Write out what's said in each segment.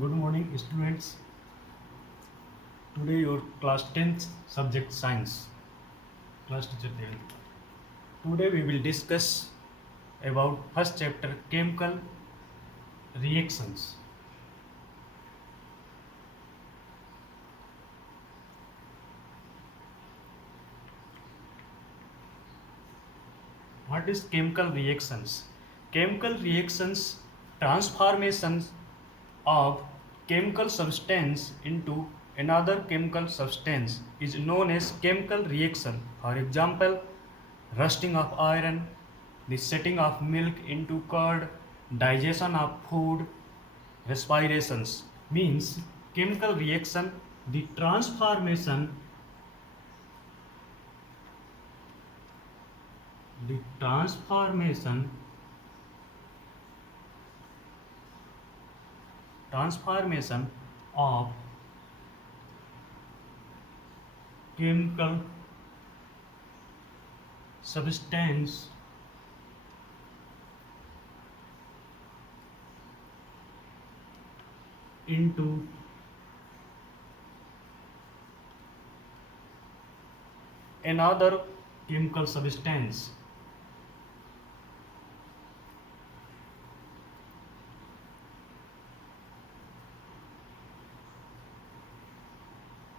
Good morning, students. Today, your class 10th subject science. Class teacher there. Today, we will discuss about first chapter chemical reactions. What is chemical reactions? Chemical reactions transformations of chemical substance into another chemical substance is known as chemical reaction. For example, rusting of iron, the setting of milk into curd, digestion of food, respirations means chemical reaction, the transformation transformation of chemical substance into another chemical substance.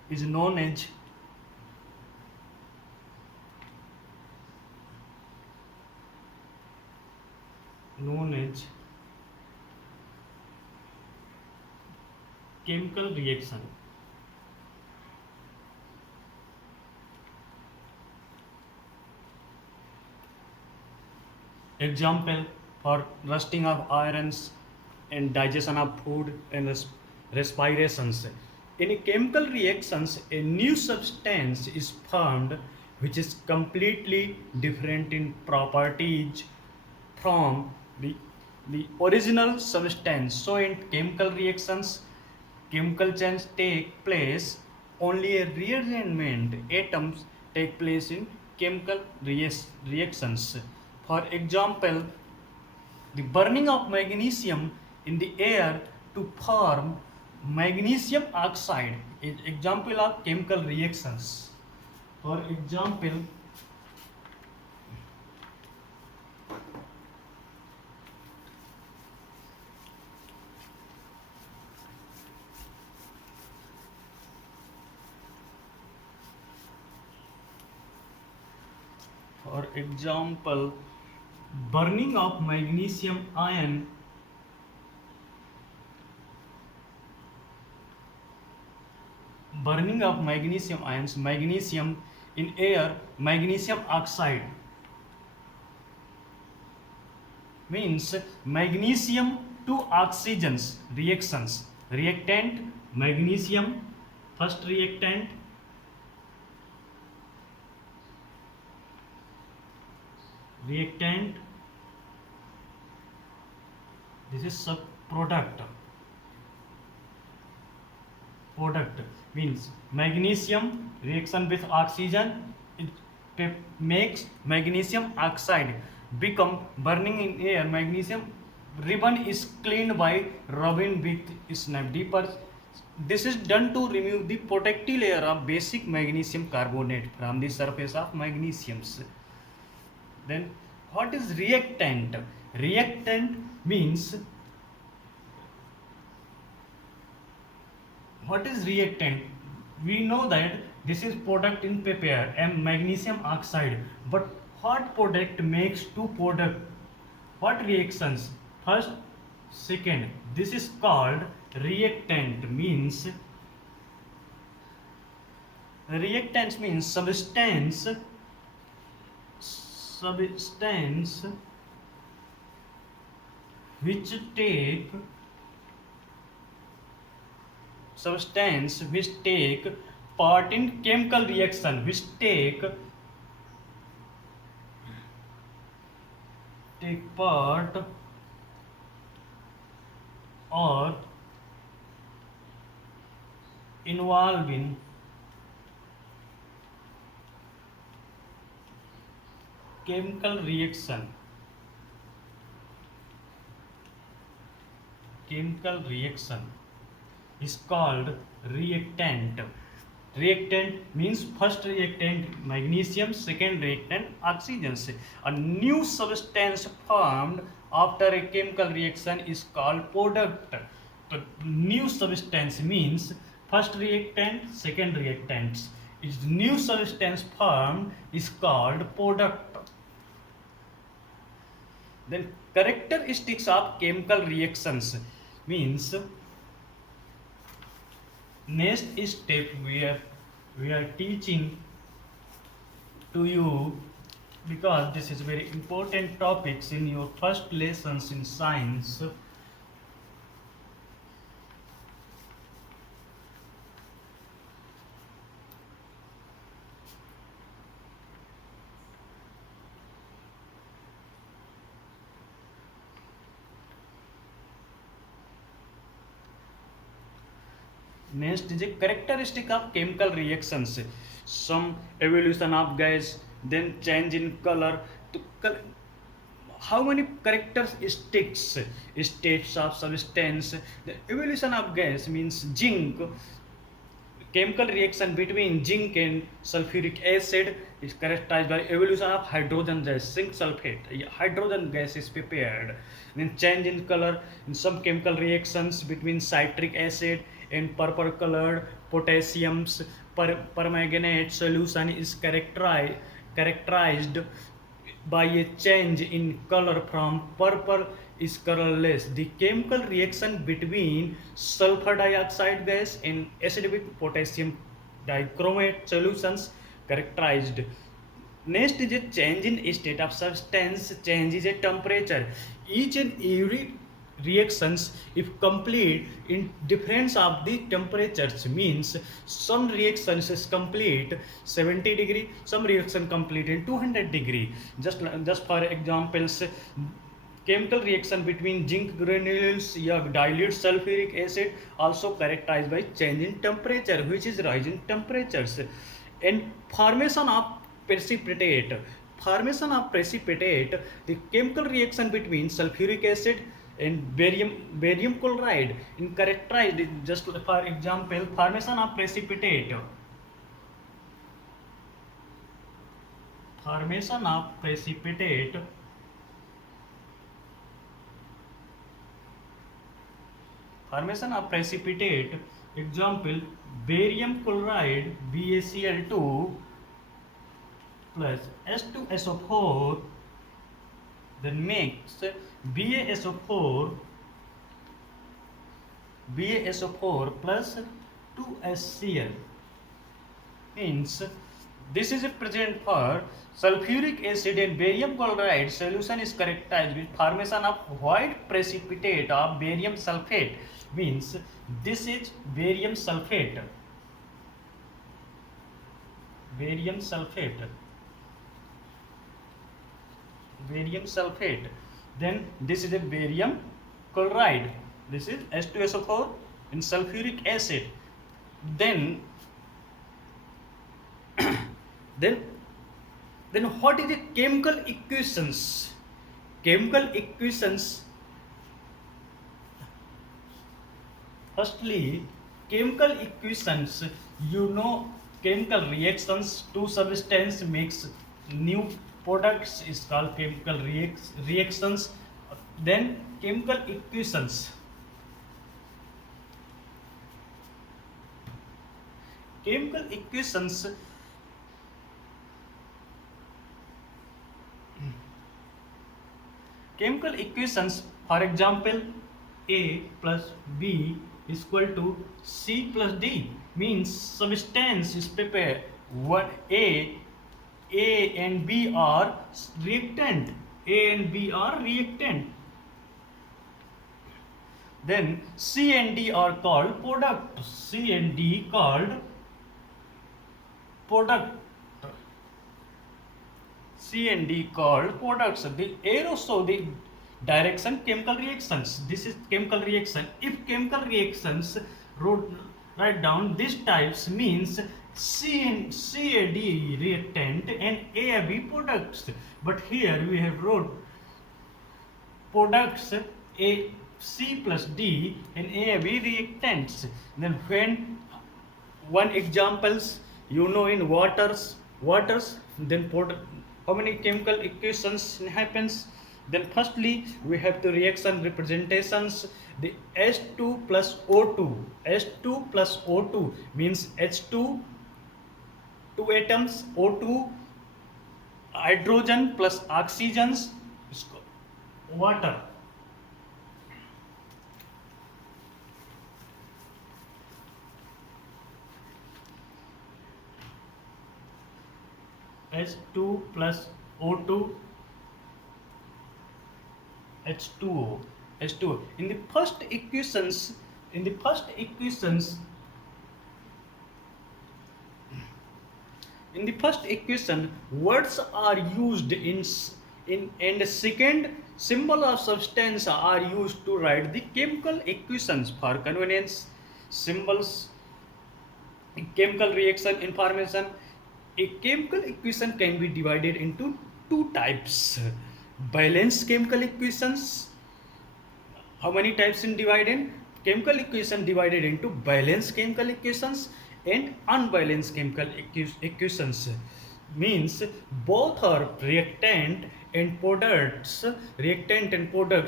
Is known as chemical reaction. Example for rusting of irons and digestion of food and respirations. In chemical reactions, a new substance is formed which is completely different in properties from the original substance. So in chemical reactions, chemical change take place, only a rearrangement atoms take place in chemical reactions. For example, the burning of magnesium in the air to form magnesium oxide is example of chemical reactions. For example, for example, burning of magnesium ion burning of magnesium ions, magnesium in air, magnesium oxide means magnesium to oxygens reactions. Reactant magnesium, first reactant, this is sub product means magnesium reaction with oxygen, it makes magnesium oxide become burning in air. Magnesium ribbon is cleaned by rubbing with snap deeper. This is done to remove the protective layer of basic magnesium carbonate from the surface of magnesiums. Then what is reactant? Reactant means, what is reactant? We know that this is product in paper and magnesium oxide, but what product makes two product? What reactions? First, second. This is called reactant. Means reactants means substance which take part in chemical reaction, which take part or involve in chemical reaction. is called reactant. Reactant means first reactant magnesium, second reactant oxygen. A new substance formed after a chemical reaction is called product. The new substance means first reactant, second reactants. Its new substance formed is called product. Then characteristics of chemical reactions means next step we are teaching to you, because this is very important topics in your first lessons in science. Next is a characteristic of chemical reactions. Some evolution of gas, then change in color. How many characteristics states of substance? The evolution of gas means zinc. Chemical reaction between zinc and sulfuric acid is characterized by evolution of hydrogen gas, zinc sulfate. Hydrogen gas is prepared. Then change in color in some chemical reactions between citric acid and purple colored potassium's permanganate solution is characterized by a change in color from purple is colorless. The chemical reaction between sulfur dioxide gas and acidic potassium dichromate solutions characterized. Next is a change in state of substance, change is a temperature. Each and every reactions, if complete in difference of the temperatures, means some reactions is complete 70 degree, some reaction complete in 200 degree. Just for examples, chemical reaction between zinc granules या dilute sulfuric acid also characterized by change in temperature, which is rising temperatures. And formation of precipitate. The chemical reaction between sulfuric acid and barium chloride in characterized, just for example, formation of precipitate. Formation of precipitate example, barium chloride BaCl2 plus H2SO4, then makes BaSO4 plus 2HCl. Means this is present for sulfuric acid and barium chloride solution is characterized with formation of white precipitate of barium sulfate. Means this is barium sulfate. Then this is a barium chloride. This is H2SO4 in sulfuric acid. Then what is the chemical equations? Firstly, chemical equations, chemical reactions, two substance makes new products is called chemical reactions. Then chemical equations. Chemical equations, for example, A plus B is equal to C plus D, means substance is prepared. What A and B are reactant. Then C and D are called product. The arrow show the direction chemical reactions. This is chemical reaction. If chemical reactions write down these types, means CAD reactant and AB products. But here we have wrote products, C plus D in A-B reactants. Then when one examples, you know, in waters, then put how many chemical equations happens. Then firstly we have the reaction representations. The H2 plus O2, H2 plus O2 means H2 two atoms, O2 hydrogen plus oxygens, water. H2 plus O2 H2O, H2O. In the first equations, in the first equations, in the first equation, words are used in and the second symbol of substance are used to write the chemical equations. For convenience, symbols, chemical reaction information. A chemical equation can be divided into two types: balanced chemical equations. How many types in divided? Chemical equation divided into balanced chemical equations and unbalanced chemical equations. Means both are reactant and products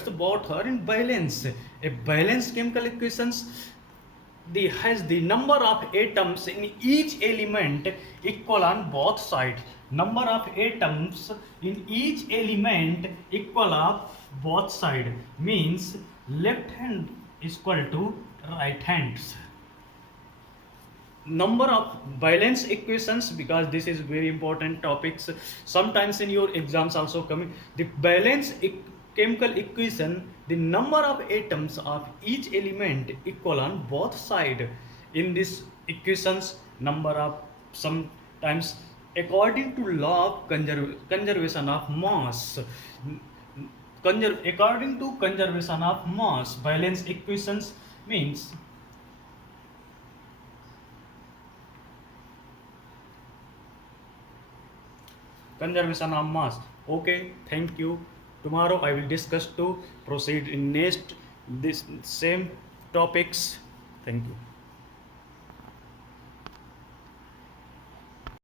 both are in balance. A balanced chemical equations has the number of atoms in each element equal on both sides. Number of atoms in each element equal of both side means left hand is equal to right hands. Number of balance equations, because this is very important topics, sometimes in your exams also coming. The balance chemical equation, the number of atoms of each element equal on both side. In this equations, number of, sometimes according to law of conservation of mass, according to conservation of mass, balance equations means conservation of mass. Okay, thank you. Tomorrow I will discuss to proceed in next this same topics. Thank you.